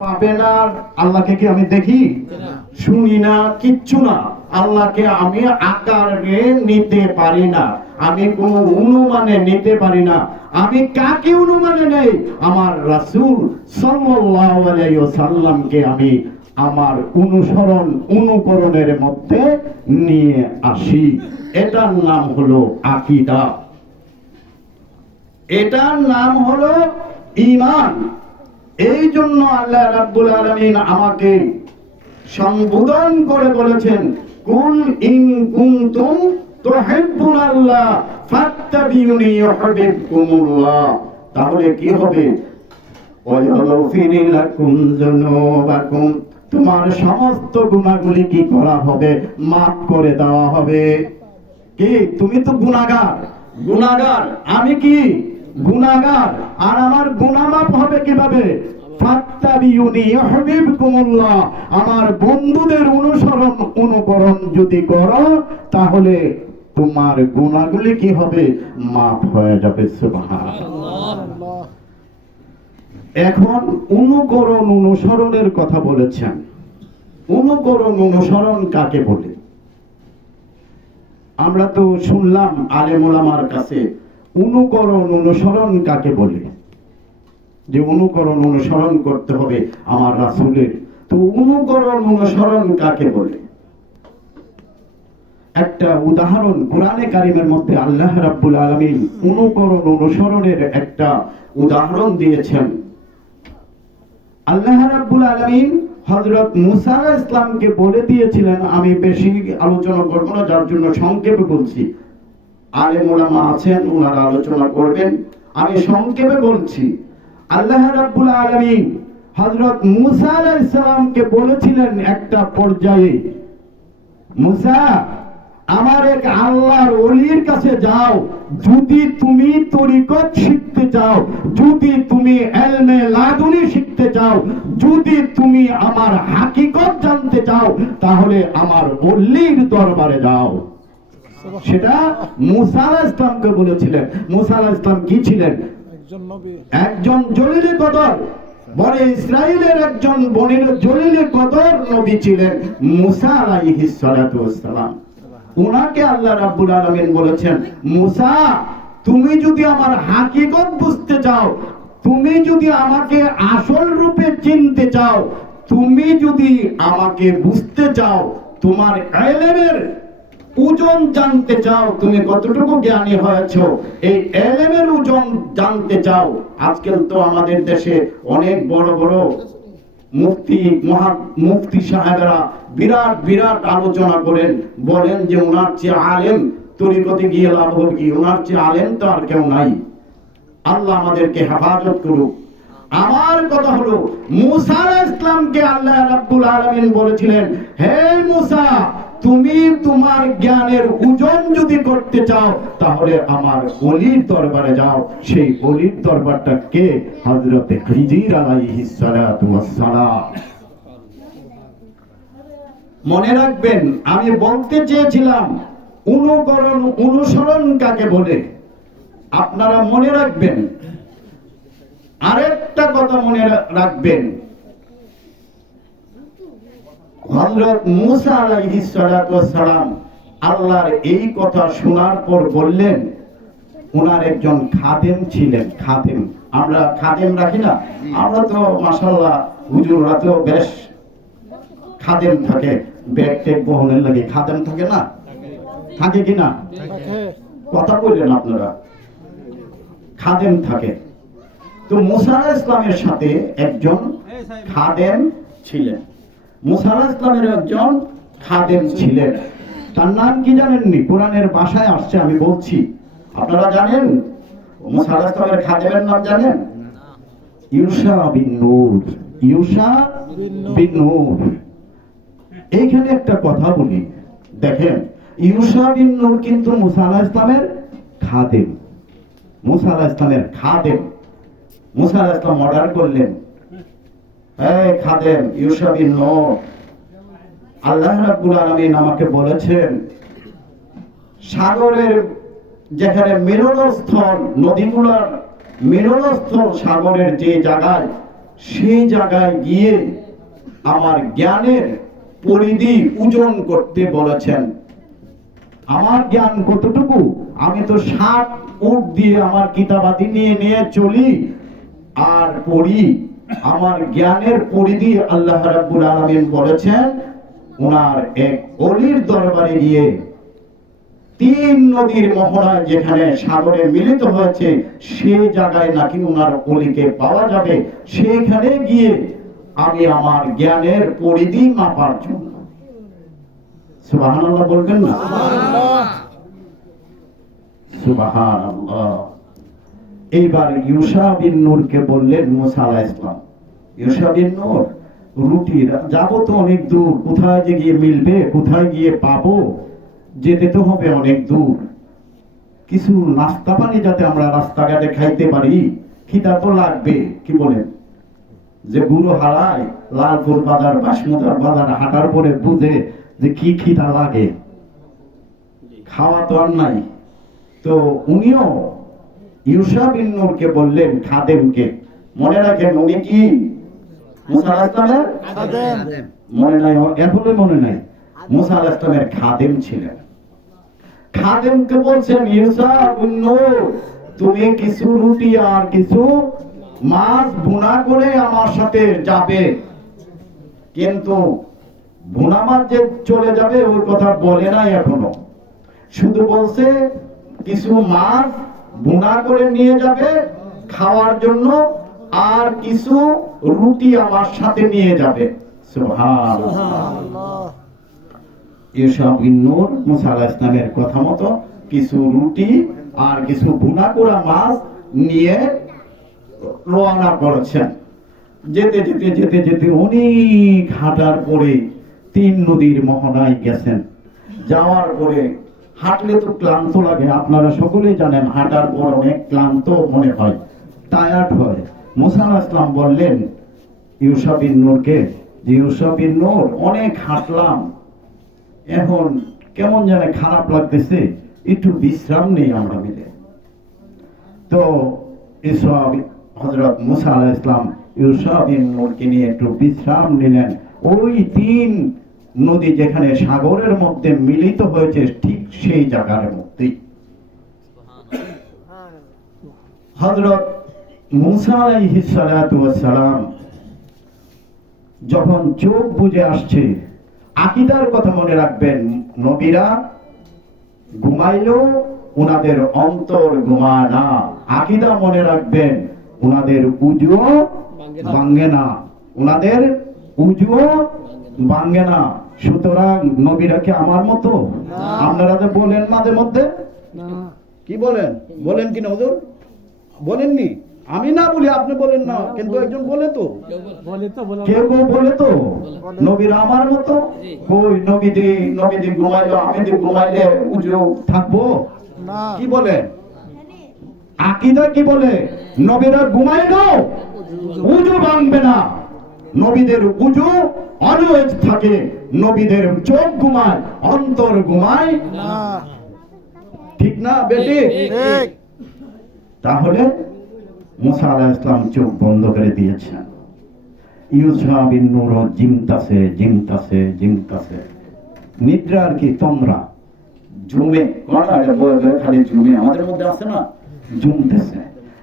পাবে না। আল্লাহকে কি আমি দেখি, শুনি না, কিচ্ছু না। আল্লাহকে আমি আকারে নিতে পারি না, আমি কোন অনুমানে নিতে পারি না। আমি কাকে অনুমানে নেই? আমার রাসূল সাল্লাল্লাহু আলাইহি ওয়াসাল্লামকে আমি আমার অনুসরণ অনুকরণের মধ্যে নিয়ে আসি। এটার নাম হলো আকীদা, এটার নাম হলো ঈমান। এই জন্য আল্লাহ রাব্বুল আলামিন আমাকে সম্বোধন করে বলেছেন, কুল ইন কুনতুম তুহিব্বুনাল্লাহ ফাত্তাবিউনি ইউহিব্বুকুমুল্লাহ। তাহলে কি হবে? ওয়ায়াগফির লাকুম যুনুবাকুম, তোমার সমস্ত গুনাহগুলি কি করা হবে? মাফ করে দেওয়া হবে। কি তুমি তো গুনাহগার, গুনাহগার, আমি কি গুনাহগার, আর আমার গুনাহ মাফ হবে কিভাবে? ফাত্তাবিউনি ইউহিব্বুকুমুল্লাহ, আমার বন্ধুদের অনুসরণ অনুকরণ যদি করো তাহলে তোমার গুনাহগুলি কি হবে? মাফ হয়ে যাবে। সুবহানাল্লাহ। এখন অনুকরণ অনুসরণের কথা বলেছেন। অনুকরণ অনুসরণ কাকে বলে? আমরা তো শুনলাম আলেম ওলামার কাছে অনুকরণ অনুসরণ কাকে বলে, যে অনুকরণ অনুসরণ করতে হবে আমার রাসূলের। তো অনুকরণ অনুসরণ কাকে বলে? একটা উদাহরণ কোরআনে কারিমের মধ্যে আল্লাহ রাব্বুল আলামিন অনুকরণ অনুসরণের একটা উদাহরণ দিয়েছেন। আল্লাহ রাব্বুল আলামিন হযরত মুসা আলাইহিস সালামকে বলে দিয়েছিলেন, আমি বেশি আলোচনা করব না, যার জন্য সংক্ষেপে বলছি। আলেম ওলামা আছেন, ওনারা আলোচনা করবেন, আমি সংক্ষেপে বলছি। আল্লাহ রাব্বুল আলামিন হযরত মুসা আলাইহিস সালামকে বলেছিলেন একটা পর্যায়ে, মুসা, আমার এক আল্লাহর ওলির কাছে যাও, যদি তুমি তরিকত শিখতে চাও, যদি তুমি ইলমে লাদুনি শিখতে চাও, যদি তুমি আমার হাকিকত জানতে চাও, তাহলে আমার ওলির দরবারে যাও। সেটা মুসা আলাইহিস সালামকে বলেছিলেন। মুসা আলাইহিস সালাম কি ছিলেন? একজন জলিলে কদর, বনে ইসরাইলের একজন বনের জলিলে কদর নবী ছিলেন মুসা আলাইহিস সালাতু ওয়াস সালাম। উনাকে আল্লাহ রাব্বুল আলামিন বলেছেন, মুসা, তুমি যদি আমার হাকিকত বুঝতে চাও, তুমি যদি আমাকে আসল রূপে চিনতে চাও, তুমি যদি আমাকে বুঝতে চাও, তোমার ইলমের ওজন জানতে চাও, তুমি কতটুকু জ্ঞানী হয়েছো, এই ইলমের ওজন জানতে চাও। আজকাল তো আমাদের দেশে অনেক বড় বড় মুফতি সাহেবরা বিরাট বিরাট আলোচনা করেন, বলেন যে ওনার চেয়ে আলেম তরিকতে গিয়ে লাভ হবে কি, ওনার চেয়ে আলেম তো আর কেউ নাই। আল্লাহ আমাদেরকে হেফাজত করুক। আমার কথা হলো, মুসা আলাইহিস সালামকে আল্লাহ রাব্বুল আলামিন বলেছিলেন, হে মুসা, তুমি তোমার জ্ঞানের ওজন যদি করতে চাও, তাহলে আমার ওলির দরবারে যাও। সেই ওলির দরবারটা কে? হযরত খিজির আলাইহিস সালাতু ওয়াস সালাম। মনে রাখবেন, আমি বলতে চেয়েছিলাম অনুকরণ অনুসরণ কাকে বলে। আপনারা মনে রাখবেন, আরেকটা কথা মনে রাখবেন, হযরত মুসা আলাইহিস সালাতু ওয়াস সালাম আল্লাহর এই কথা শোনার পর বললেন, ওনার একজন খাদেম ছিলেন। খাদেম, আমরা খাদেম রাখি না? আমরা তো মাশাআল্লাহ হুজুররা তো বেশ খাদেম থাকে, ব্যাগ ট্যাগ বহনের লাগে খাদেম থাকে না? থাকে কি না? কথা বললেন আপনারা, খাদেম থাকে। তো মুসা আলাইহিস সালামের সাথে একজন খাদেম ছিলেন। মুসা আলাইহিস সালামের একজন খাদেম ছিলেন, তার নাম কি জানেননি? কোরআনের ভাষায় আসছে, আমি বলছি, আপনারা জানেন মুসা আলাইহিস সালামের খাদেমের নাম জানেন? ইউশা বিন নূর। ইউশা বিন নূর। এইখানে একটা কথা বলি, দেখেন, ইউশা বিন নূর কিন্তু মুসা আলাইহিস সালামের খাদেম। মুসা আলাইহিস সালামের খাদেম। মুসা আলাইহিস সালাম অর্ডার করলেন, এই খাদেম ইউশা বিন নূর, আল্লাহ রাব্বুল আলামিন আমাকে বলেছেন, সাগরের যেখানে মিলনস্থল, নদীগুলোর মিলনস্থল সাগরের যে জায়গায়, সেই জায়গায় গিয়ে আমার জ্ঞানের পরিধি ওজন করতে বলেছেন। আমার জ্ঞান কতটুকু? আমি তো 60 উট দিয়ে আমার কিতাবাদি নিয়ে নিয়ে চলি আর পড়ি। আমার জ্ঞানের পরিধি আল্লাহ রাব্বুল আলামিন বলেছেন ওনার এক অলির দরবারে গিয়ে 3 নদীর মোহনায় যেখানে সাগরে মিলিত হয়েছে সেই জায়গায় নাকি ওনার অলিকে পাওয়া যাবে। সেখানে গিয়ে আমি আমার জ্ঞানের পরিধি মাপার জন্য, সুবহানাল্লাহ বলবেন না? সুবহানাল্লাহ। এইবার ইউসা বিন নূরকে বললেন মুসা আলাইহিস সালাম, ইউসা বিন নূর, রুটি যাবো তো অনেক দূর, কোথায় যে গিয়ে মিলবে, কোথায় গিয়ে পাবো, যেতে তো হবে অনেক দূর। কিছু নাস্তা পানি যাতে আমরা রাস্তাঘাটে খাইতে পারি, খিদা তো লাগবে। কি বলেন? যে গুরু হারায় লালপুর বাজার বাসমতার বাজার হাঁটার পরে বুঝে যে কি খিদা লাগে, খাওয়া তো আর নাই। তো উনিও ইউসা বিন নূরকে বললেন, খাদেমকে, মনে রাখেন উনি কি মুসা আলাইহিস সালামের খাদেম, মনে নাই? এখনো মনে নাই? মুসা আলাইহিস সালামের খাদেম ছিলেন। খাদেমকে বলছেন, ইউসা বিন নূর, তুমি কিছু রুটি আর কিছু মাছ ভুনা করে আমার সাথে যাবে। কিন্তু ভুনা মাছ যে চলে যাবে ওই কথা বলে নাই এখনো, শুধু বলছে কিছু মাছ ভুনা করে নিয়ে যাবে খাওয়ার জন্য, আর কিছু রুটি আমার সাথে নিয়ে যাবে। সুবহানাল্লাহ। ইউসা বিন নূর মুসা আলাইহিস সালামের কথা মতো কিছু রুটি আর কিছু ভুনা করা মাছ নিয়ে রওনা করেছেন। যেতে যেতে যেতে যেতে অনেক হাঁটার পরে 3 নদীর মোহনায় গেছেন। যাওয়ার পরে হাঁটলে তো ক্লান্ত লাগে, আপনারা সকলেই জানেন, হাঁটার পর অনেক ক্লান্ত মনে হয়, টায়ার্ড হয়। মুসা আলাইহিস সালাম বললেন ইউসা বিন নূরকে, যে ইউসা বিন নূর, অনেক হাঁটলাম, এখন কেমন যেন খারাপ লাগতেছে, একটু বিশ্রাম নেই আমরা মিলে। তো হযরত মুসা আলাইহিস সালাম ইউসা বিন নূরকে নিয়ে একটু বিশ্রাম নিলেন। ওই 3 নদী যেখানে সাগরের মধ্যে মিলিত হয়েছে ঠিক সেই জায়গার মধ্যেই হযরত মুসা আলাইহিস সালাতু ওয়াস সালাম যখন চোখ বুজে আসছে, আকীদার কথা মনে রাখবেন, নবীরা ঘুমাইলেও উনাদের অন্তর ঘুমায় না। আকীদা মনে রাখবেন, উনাদের উজুও ভাঙে না, উনাদের উজুও ভাঙে না। সুতরাং নবীরা কি আমার মতো? আপনারা যে বলেন মাঝে মধ্যে, কি বলেন, বলেন কি না হুজুর? বলেননি? আমি না বলি, আপনি বলেন না, কিন্তু একজন বলে তো, কেউ কেউ বলে তো নবীরা আমার মতো। কই নবীদি ঘুমাইলো, আমি ঘুমাইলে উজু থাকবো? কি বলেন? আকীদা কি বলে? নবীরা ঘুমাইলো উজু ভাঙবে না, নবীদের উজু অলওয়েজ থাকে, নবীদের চোখ ঘুমায়, অন্তর ঘুমায় না। ঠিক না বেটি? ঠিক। তাহলে মুসা আলাইহিস সালাম চোখ বন্ধ করে দিয়েছেন। ইউসা বিন নূর জিমতাছে জিমতাছে জিমতাছে, নিদ্রা আর কি তোমরা জুমে, খালি জুমে আমাদের মধ্যে আছে না, জুমতেছে।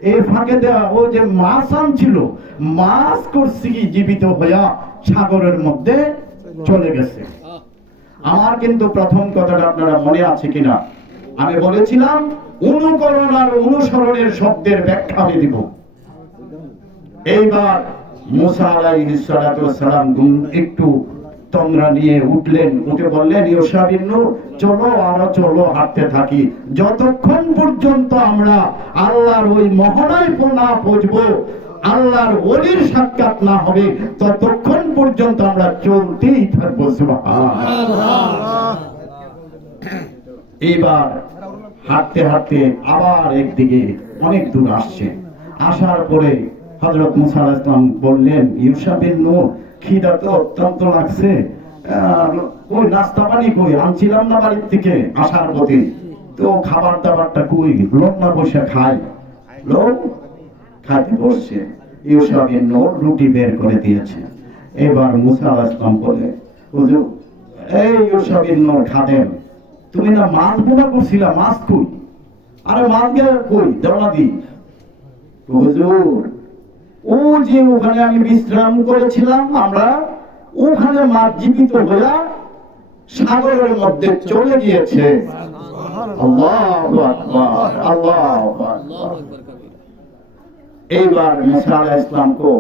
এই ফাঁকে দেওয়া ও যে মাছ আনছিল, মাছ করছি কি জীবিত হইয়া সাগরের মধ্যে চলে গেছে। আমার কিন্তু প্রথম কথাটা আপনারা মনে আছে কিনা, আমি বলেছিলাম অনুকরণ আর অনুসরণের শব্দের ব্যাখ্যা আমি দিব। এইবার মুসা আলাইহিস সালাতু ওয়াস সালাম একটু তন্দ্রা নিয়ে উঠলেন, উঠে বললেন, ইউসা বিন নূর, চলো আরো চলো, হাঁটতে থাকি, যতক্ষণ পর্যন্ত আমরা আল্লাহর ওই মোহনায় না পৌঁছবো, আল্লাহর ওলির সাক্ষাৎ না হবে, ততক্ষণ পর্যন্ত আমরা চলতেই থাকবো। সুবহানাল্লাহ। এইবার হাঁটতে হাঁটতে আবার একদিকে অনেক দূর আসছে। আসার পরে হযরত মুসা আলাইহিস সালাম বললেন, ইউসা বিন নূর, খিদা তো অত্যন্ত লাগছে, ওই নাস্তা পানি কই, আনছিলাম না বাড়ির থেকে আসার পথে, তো খাবার দাবারটা কই, লোক না বসে খাই। লোক খাইতে বসছে, ইউসুফ বিন নূর রুটি বের করে দিয়েছে। এবার মুসা আলাইহিস সালাম বলে, হুজুর এই ইউসুফ বিন নূর খাদেম, তুমি না মাছ বোনা করছিলা, মাছ কই? আরে মাছ গেল কই, দাও না দি। হুজুর ও যে ওখানে আমি বিশ্রাম করেছিলাম, আমরা ওখানে মাছ জীবিত হয়ে সাগরের মধ্যে চলে গিয়েছে। আল্লাহু আকবার, আল্লাহু আকবার। এইবার মুসা আলাইহিস সালাম কো,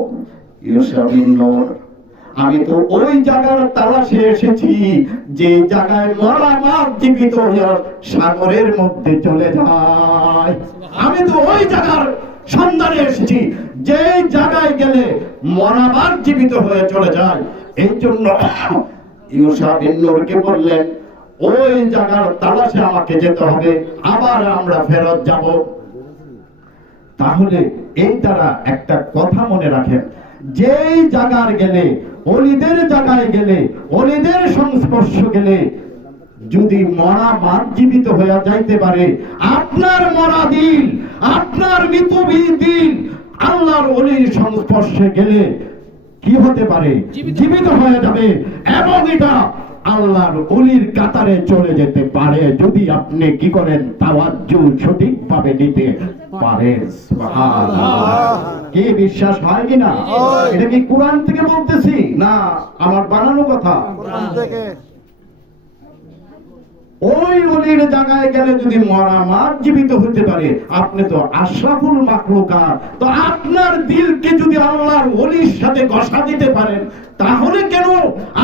ইউসুফ বিন নূর, আমি তো ওই জায়গার তালাশে এসেছি যে জায়গায় মরা মাছ জীবিত হয়ে সাগরের মধ্যে চলে যায়। আমি তো ওই জায়গার সন্ধানে এসেছি যে জায়গায় গেলে মরা মাছ জীবিত হয়ে চলে যায়। এই জন্য ইউসুফ বিন নূরকে বললেন, ওই জায়গার তালাশে আমাকে যেতে হবে, আবার আমরা ফেরত যাব। তাহলে এই দ্বারা একটা কথা মনে রাখেন, যেই জায়গার গেলে, অলিদের জায়গায় গেলে, অলিদের সংস্পর্শ গেলে যদি মরা মাছ জীবিত হয়ে যাইতে পারে, আপনার মরা দিল, আপনার মৃত দিল আল্লাহর অলির সংস্পর্শে গেলে কি হতে পারে? জীবিত হয়ে যাবে, এবং এটা আল্লাহর অলির কাতারে চলে যেতে পারে যদি আপনি কি করেন, তাওয়াজ্জু সঠিকভাবে নিতে পারেন। সুবহানাল্লাহ। কি বিশ্বাস হয় কিনা? এটা কি কোরআন থেকে বলতেছি না আমার বানানো কথা? কোরআন থেকে। ওই অলির জায়গায় গেলে যদি মরা মাছ জীবিত হতে পারে, আপনি তো আশরাফুল মাখলুকাত, তো আপনার দিলকে যদি আল্লাহর ওলির সাথে ঘষা দিতে পারেন, তাহলে কেন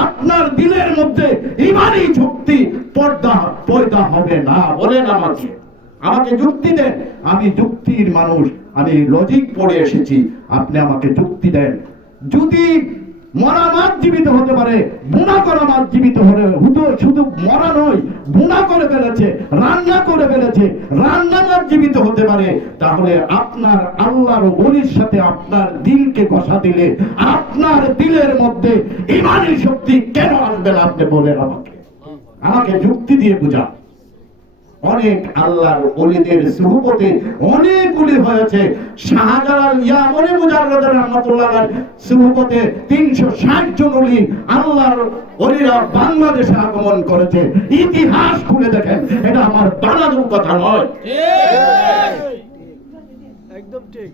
আপনার দিলের মধ্যে ঈমানি শক্তি পয়দা হবে না? বলেন আমাকে যুক্তি দেন। আমি যুক্তির মানুষ, আমি লজিক পড়ে এসেছি, আপনি আমাকে যুক্তি দেন। যদি মরা মাছ জীবিত হতে পারে, বুনা করা মাছ জীবিত হলে শুধু মরা নয়, বুনা করে ফেলেছে, রান্না করে ফেলেছে, রান্না মাছ জীবিত হতে পারে, তাহলে আপনার আল্লাহর ওলির সাথে আপনার দিলকে ঘষা দিলে আপনার দিলের মধ্যে ঈমানি শক্তি কেন আসবে না? আপনি বলেন আমাকে যুক্তি দিয়ে বুঝা। অনেক আল্লাহর ওলিদের সুহবতে অনেক ওলি হয়েছে। শাহজালাল ইয়ামানি মুজাররদ রাহমাতুল্লাহ আলাইহি সুহবতে 360 জন ওলি আল্লাহর ওলিরা বাংলাদেশে আগমন করেছে। ইতিহাস খুলে দেখেন, এটা আমার বানানো কথা নয়। একদম ঠিক।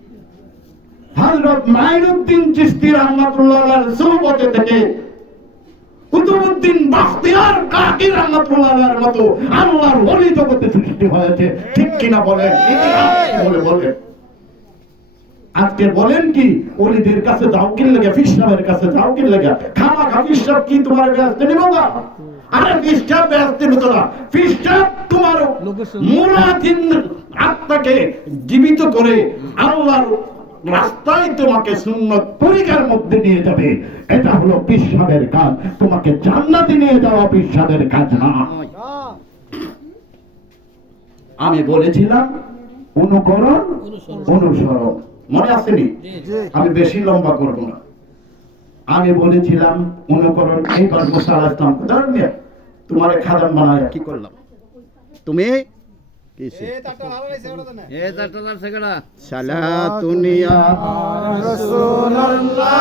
হযরত মাইনুদ্দিন চিশতি রাহমাতুল্লাহ আলাইহি সুহবতে থেকে কুতুবউদ্দিন বাখতিয়ার কাকি রাহমাতুল্লাহ আলাইহির মতো আল্লাহর ওলি জগতে সৃষ্টি হয়েছে। ঠিক কিনা বলেন? ইতিহাস বলেন। আজকে বলেন কি ওলিদের কাছে যাও কি লাগে, ফিরসাবের কাছে যাও কি লাগে? খামাখা ফিরসাব কি তোমার ব্যস্ত নিব না? আরে ফিরসাব ব্যস্ত নিত না, ফিরসাব তোমার মুরাদিন আত্মাকে জীবিত করে আল্লাহর রাস্তায় তোমাকে সুন্নত তরিকার মধ্যে নিয়ে যাবে। এটা হলো পিরসাবের কাজ, তোমাকে জান্নাতে নিয়ে যাওয়া পিরসাবের কাজ না। আমি বলেছিলাম অনুকরণ অনুসরণ, মনে আসেনি? আমি বেশি লম্বা করব না। আমি বলেছিলাম অনুকরণ। এইবার মুসা আলাইহিস সালাম ধর্মে তোমারে খাদেম বানায় কি করলাম? তুমি সালাতুন ইয়া রাসূলুল্লাহ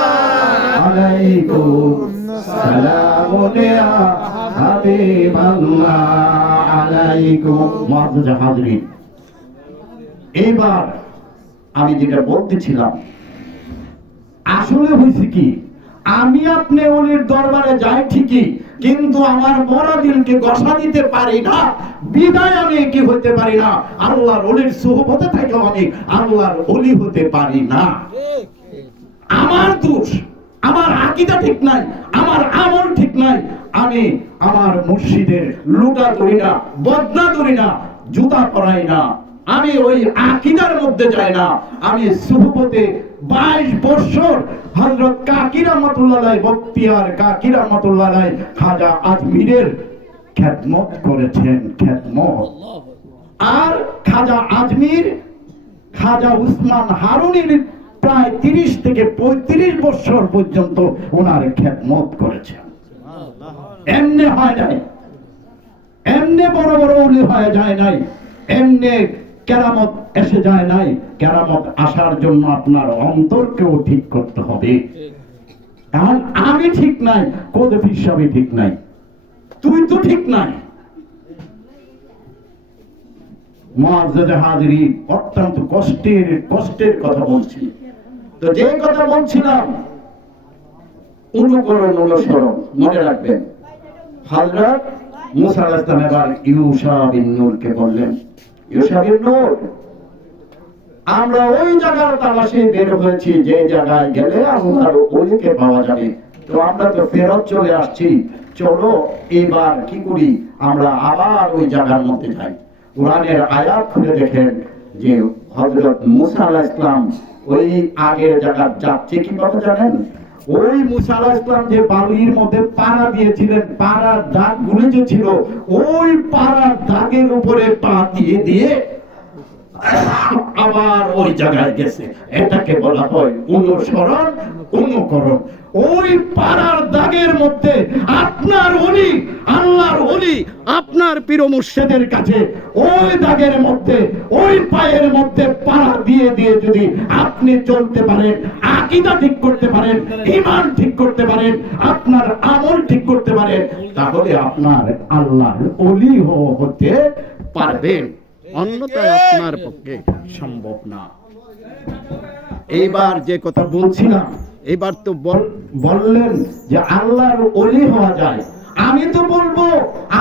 আলাইকুম, সালামুন ইয়া হাবিবাল্লাহ আলাইকুম। মুআজ্জাজ হাজরিন, এবার আমি যেটা বলতেছিলাম, আসলে হয়েছে কি, আমি আপনি ওলির দরবারে যাই ঠিকই, কিন্তু আমার মরা দিলকে ঘষা দিতে পারি না, বিদায় আমি কি হতে পারি না, আল্লাহর ওলির সুহবতে থেকেও আমি আল্লাহর ওলি হতে পারি না। আমার দোষ, আমার আকীদা ঠিক নাই, আমার আমল ঠিক নাই। আমি আমার মুর্শিদের লুটা ধরি না, বদনা ধরি না, জুতা পরাই না, আমি ওই আকীদার মধ্যে যাই না। আমি সুহবতে 22 বছর হযরত কাকি রাহমাতুল্লাহ আলাইহি, বখতিয়ার কাকি রাহমাতুল্লাহ আলাইহি খাজা আজমিরের খেদমত করেছেন, খেদমত। আর খাজা আজমির খাজা উসমান হারুনির প্রায় 30 থেকে 35 বছর পর্যন্ত ওনার খেদমত করেছেন। এমনি হয় নাই, এমনি বড় বড় ওলি হয়ে যায় নাই, এমনি কেরামত এসে যায় নাই, কেরামত আসার জন্য আপনার অন্তরকেও ঠিক করতে হবে। এখন আমি ঠিক নাই, কোদফি সবই ঠিক নাই, তুই তো ঠিক নাই। মুআজ্জাজ হাজিরিন, অত্যন্ত কষ্টের কথা বলছি। তো যে কথা বলছিলাম, অনুকরণ অনুসরণ মনে রাখবেন। হযরত মুসা আলাইহিস সালাম এবার ইউশা বিন নূরকে বললেন, ইউশা বিন নূর, আমরা ওই জায়গার তালাশে বের হয়েছি যে জায়গায় গেলে আল্লাহর ওলিকে পাওয়া যাবে। তো আমরা তো ফেরত চলে আসছি, চলো এবার কি করি, আমরা আবার ওই জায়গার মধ্যে যাই। কোরআনের আয়াত খুলে দেখেন যে হযরত মুসা আলাইহিস সালাম ওই আগের জায়গা যাচ্ছে কিভাবে জানেন? ওই মুসা আলাইহিস সালাম যে বালুর মধ্যে পাড়া দিয়েছিলেন, পাড়ার দাগ গুলো যে ছিল, ওই পাড়ার দাগের উপরে পা দিয়ে দিয়ে আবার ওই জায়গায় গেছে। এটাকে বলা হয় অনুসরণ অনুকরণ। ওই পাড়ার দাগের মধ্যে আপনার ওলি, আল্লাহর ওলি, আপনার পীর মুর্শিদের কাছে ওই দাগের মধ্যে, ওই পায়ের মধ্যে পাড়া দিয়ে দিয়ে যদি আপনি চলতে পারেন, আকীদা ঠিক করতে পারেন, ঈমান ঠিক করতে পারেন, আপনার আমল ঠিক করতে পারেন, তাহলে আপনার আল্লাহর ওলি হতে পারবেন। অন্যথায় আপনার পক্ষে সম্ভব না। এইবার যে কথা বলছিলাম, এবার তো বললেন যে আল্লাহর ওলি হওয়া যায়। আমি তো বলবো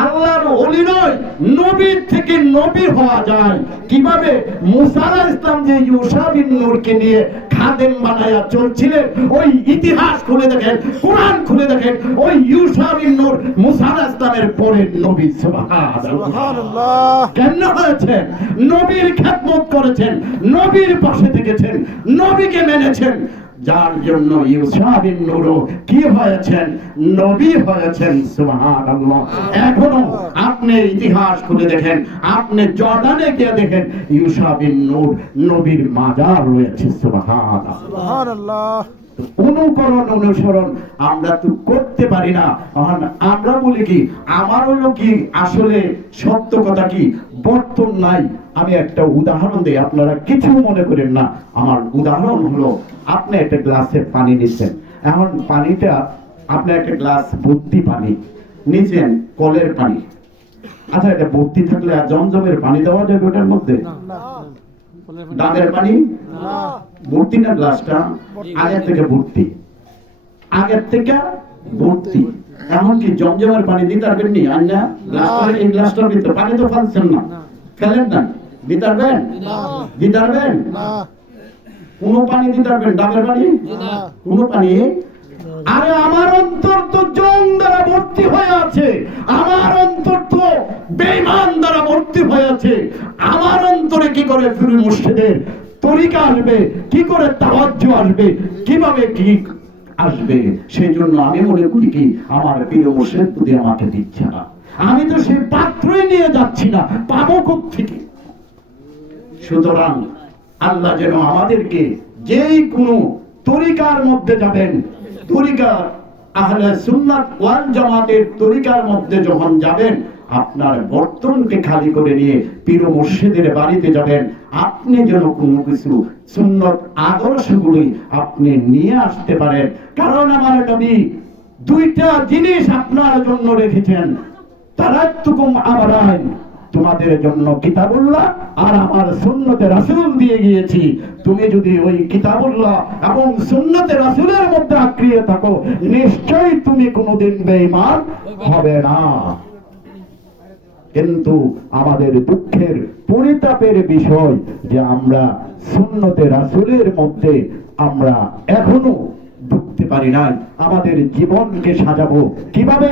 আল্লাহর ওলি নয়, নবীর থেকে নবী হওয়া যায়। কিভাবে? মুসা আলাইহিস সালাম যে ইউশা বিন নূরকে নিয়ে খাদেম বানায়া চলছিলেন, ওই ইতিহাস খুলে দেখেন, কোরআন খুলে দেখেন, ওই ইউশা বিন নূর মুসা আলাইহিস সালামের পরের নবী। সুবহানাল্লাহ। কেন হয়েছেন? নবীর খেদমত করেছেন, নবীর পাশে থেকেছেন, নবীকে মেনেছেন, যার জন্য ইউশা বিন নূর কি হয়েছেন? নবী হয়েছেন। সুবহানাল্লাহ। এখনো আপনি ইতিহাস খুলে দেখেন, আপনি জর্ডানে গিয়ে দেখেন, ইউশা বিন নূর নবীর মাজার রয়েছে। সুবহানাল্লাহ। অনুকরণ অনুসরণ আমরা তো করতে পারি না। আমরা বলি কি, আমার হলো কি, আসলে সত্য কথা কি, বর্তন নাই। আমি একটা উদাহরণ দিই, আপনারা কিছু মনে করেন না। আমার উদাহরণ হলো, আপনি একটা গ্লাসে পানি নিচ্ছেন, এখন পানিটা আপনি একটা গ্লাস ভর্তি পানি নিচ্ছেন, কলের পানি। আচ্ছা, এটা ভর্তি থাকলে আর জমজমের পানি দেওয়া যাবে ওটার মধ্যে? ডাবের পানি ভর্তি না, গ্লাসটা আগের থেকে ভর্তি, আগের থেকে ভর্তি। এখন কি জমজমের পানি দিতে পারবেন নি? আর না, গ্লাসটা, এই গ্লাসটার ভিতরে পানি তো ফেলছেন না, ফেলেন না, দিতে পারবেন? দিতে পারবেন? কোনো পানি দিতে পারবেন? ডাবের পানি কোনো পানি? আরে আমার অন্তর তো জং দ্বারা ভর্তি হয়ে আছে, আমার অন্তর তো বেঈমান দ্বারা ভর্তি হয়ে আছে। আমার অন্তরে কি করে পীর মুর্শিদের তরিকা আসবে, কি করে তাওয়াজ্জুহ আসবে, কিভাবে কি আসবে? সেই জন্য আমি মনে করি কি, আমার পীর মুর্শিদ যদি আমাকে দিচ্ছে না, আমি তো সেই পাত্রই নিয়ে যাচ্ছি না, পাবো কোত্থেকে? সুতরাং আল্লাহ যেন আমাদেরকে যেই কোনো তরিকার মধ্যে যাবেন, তরিকা আহলে সুন্নাত ওয়াল জামাতের তরিকার মধ্যে যখন যাবেন, আপনার বর্তনকে খালি করে নিয়ে পীর মুর্শিদের বাড়িতে যাবেন, আপনি যেন কোনো কিছু সুন্নত আদর্শগুলি আপনি নিয়ে আসতে পারেন। কারণ আমার নবী দুইটা জিনিস আপনার জন্য রেখেছেন, তারাক্তুকুম আমরাইন, তোমাদের জন্য কিতাবুল্লাহ আর আমার সুন্নতে রাসূল দিয়ে গিয়েছি। তুমি যদি ওই কিতাবুল্লাহ এবং সুন্নতে রাসূলের মধ্যে আঁকড়িয়ে থাকো, নিশ্চয়ই তুমি কোনোদিন বেঈমান হবে না। কিন্তু আমাদের দুঃখের পরিতাপের বিষয় যে আমরা সুন্নতে রাসূলের মধ্যে আমরা এখনো ঢুকতে পারি নাই। আমাদের জীবনকে সাজাবো কিভাবে?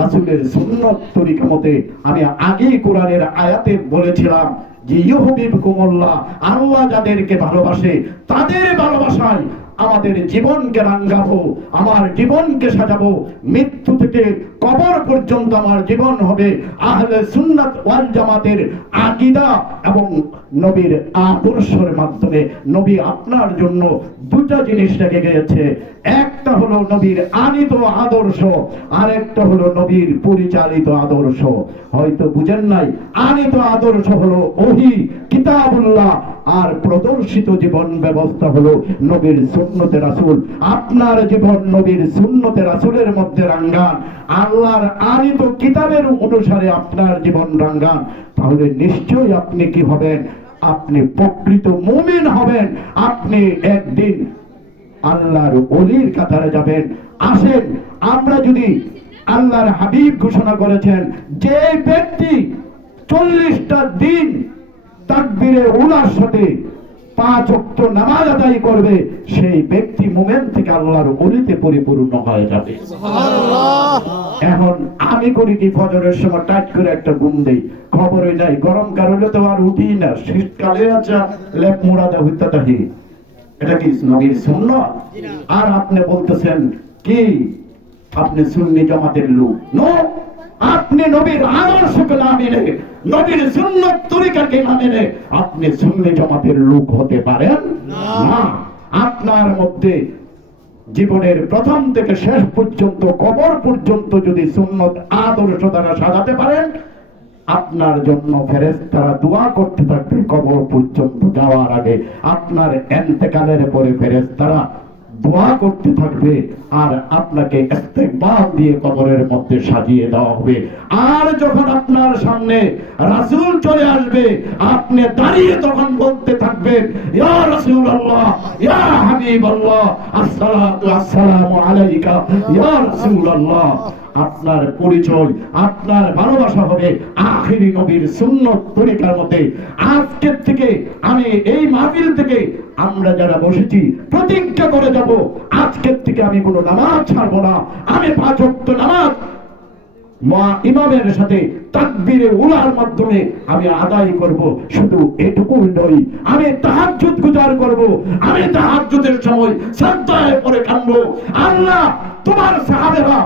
রাসূলের সুন্নত তরিকা মতে। আমি আগেই কোরআনের আয়াতে বলেছিলাম যে ইউহিব্বুকুমুল্লাহ, আল্লাহ যাদেরকে ভালোবাসে তাদের ভালোবাসায় আমাদের জীবনকে রাঙাবো, আমার জীবনকে সাজাবো। মৃত্যু থেকে কবর পর্যন্ত আমার জীবন হবে আহলে সুন্নাত ওয়াল জামাতের আকীদা এবং নবীর আদর্শের মাধ্যমে। নবী আপনার জন্য দুটা জিনিস রেখে গিয়েছে, একটা হলো নবীর আনিত আদর্শ, আর একটা হলো নবীর পরিচালিত আদর্শ। হয়তো বুঝেন নাই, আনিত আদর্শ হলো ওহী কিতাবুল্লাহ, আর প্রদর্শিত জীবন ব্যবস্থা হলো নবীর সুন্নতে রাসূল। আপনার জীবন নবীর সুন্নতে রাসূলের মধ্যে রাঙ্গান, আল্লাহর আনিত কিতাবের অনুসারে আপনার জীবন রাঙ্গান, তাহলে নিশ্চয়ই আপনি কি হবেন? আপনি প্রকৃত মুমিন হবেন। আপনি একদিন আল্লাহর ওলির কাতারে যাবেন। আসেন, আমরা যদি আল্লাহর হাবিব ঘোষণা করেছেন, যে ব্যক্তি 40টা দিন তাকবীরে উলার সাথে 5 ওয়াক্ত নামাজ আদায় করবে, সেই ব্যক্তি মুমিন থেকে আল্লাহর ওলিতে পরিপূর্ণ হয়ে যাবে। সুবহানাল্লাহ। এখন আমি করি কি, ফজরের সময় টাইট করে একটা ঘুম দেই, খবরই নাই। গরম কারণে তো আর উঠি না, শীতকালে আছে লেপ মুড়াদা হইতে থাকি। এটা কি নবীর সুন্নাত? আর আপনি বলতেছেন কি আপনি সুন্নি জামাতের লোক? নো, আপনি নবীর আদর্শকে না মেনে, নবীর সুন্নাত তরিকাকে না মেনে আপনি সুন্নি জামাতের লোক হতে পারেন না। আপনার মধ্যে জীবনের প্রথম থেকে শেষ পর্যন্ত, কবর পর্যন্ত যদি সুন্নত আদর্শ দ্বারা সাজাতে পারেন, আপনার জন্য ফেরেশতারা দোয়া করতে থাকবে কবর পর্যন্ত যাওয়ার আগে। আপনার ইন্তেকালের পরে ফেরেশতারা দোয়া করতে থাকবে, আর আপনাকে ইস্তেগফার দিয়ে কবরের মধ্যে সাজিয়ে দেওয়া হবে। আর যখন আপনার সামনে রাসূল চলে আসবে, আপনি দাঁড়িয়ে তখন বলতে থাকবেন, ইয়া রাসূলুল্লাহ, ইয়া হাবিবাল্লাহ, আসসালাতু আসসালামু আলাইকা ইয়া রাসূলুল্লাহ। আপনার পরিচয়, আপনার ভালোবাসা হবে আখিরি নবীর সুন্নত তরিকার মতে। আজকের থেকে আমি এই মাহফিল থেকে আমরা যারা বসেছি প্রতিজ্ঞা করে যাব, আজকের থেকে আমি কোনো নামাজ ছাড়বো না। আমি 5 ওয়াক্ত নামাজ ইমামের সাথে তাকবীরে উলার মাধ্যমে আমি আদায় করব। শুধু এটুকুই নয়, আমি তাহাজ্জুদ গুজার করব। আমি তাহাজ্জুদের সময় সাজদায় পড়ে কাঁদবো, আল্লাহ তোমার সাহাবেরা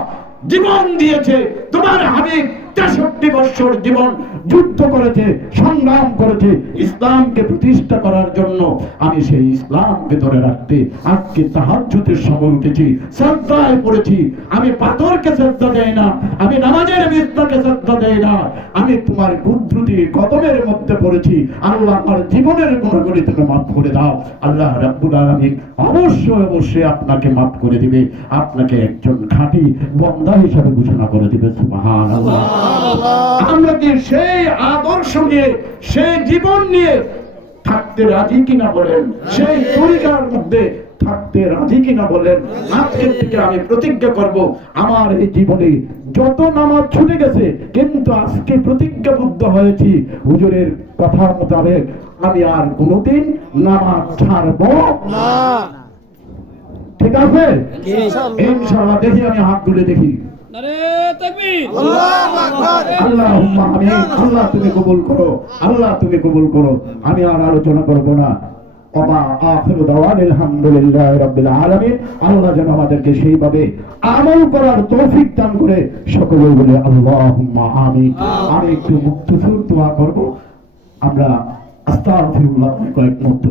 জীবন দিয়েছে, তোমার হাবিব 63 বছর জীবন যুদ্ধ করেছে, সংগ্রাম করেছে ইসলামকে প্রতিষ্ঠা করার জন্য। আমি সেই ইসলামকে ধরে রাখতে আজকে তাহাজ্জুদের সময় উঠেছি, সাজদায় পড়েছি। আমি পাথরকে সাজদা দেই না, আমি নামাজের বিছানাকে সাজদা দেই না, আমি তোমার কুদরতি কদমের মধ্যে পড়েছি। আল্লাহ আমার জীবনের গুনাহগুলি তুমি মাফ করে দাও। আল্লাহ রাব্বুল আলামিন অবশ্যই অবশ্যই আপনাকে মাফ করে দিবে, আপনাকে একজন খাঁটি বান্দা হিসেবে ঘোষণা করে দিবে। সুবহানাল্লাহ। আমরা কি সেই আদর্শ নিয়ে, সেই জীবন নিয়ে থাকতে রাজি কিনা বলেন? সেই তরিকার মধ্যে থাকতে রাজি কিনা বলেন? আজকের থেকে আমি প্রতিজ্ঞা করব, আমার এই জীবনে যত নামাজ ছুটে গেছে, কিন্তু আজকে প্রতিজ্ঞাবদ্ধ হয়েছি হুজুরের কথা মোতাবেক আমি আর কোনোদিন নামাজ ছাড়বো না। ঠিক আছে? ইনশাআল্লাহ। ইনশাআল্লাহ। দেখি আমি হাত তুলে দেখি। নারে তাকবীর, আল্লাহু আকবার। আল্লাহুম্মা আমিন। আল্লাহ তুমি কবুল করো, আল্লাহ তুমি কবুল করো। আমি আর আলোচনা করব না। ওয়া আখিরু দাওয়ানা আলহামদুলিল্লাহি রাব্বিল আলামিন। আল্লাহ যেন আমাদেরকে সেইভাবে আমল করার তৌফিক দান করে। সকলে বলে আল্লাহুম্মা আমিন। আমি একটু মুক্তসুর দোয়া করব। আমরা আস্তাগফিরুল্লাহ কয়েক মুহূর্ত।